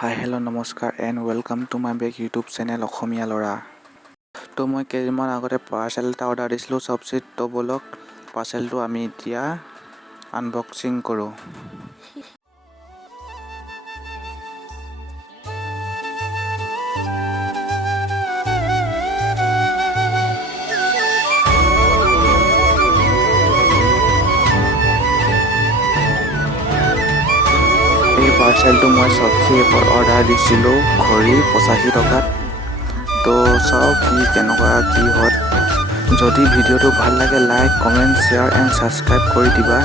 হাই hello' নমস্কাৰ and welcome to my back YouTube channel Asomiya ল'ৰা। তো মই কেইদিনমান আগতে পাৰ্চেল এটা অৰ্ডাৰ দিছিলোঁ চবচিত। তো ব'লক পাৰ্চেলটো আমি এতিয়া আনবক্সিং কৰোঁ। এই পাৰ্চেলটো মই চবচি এপত অৰ্ডাৰ দিছিলোঁ ঘড়ী 85 টকাত। তো চাওক কেনেকুৱা কি হয়। যদি ভিডিঅ'টো ভাল লাগে like comment share and subscribe কৰি দিবা।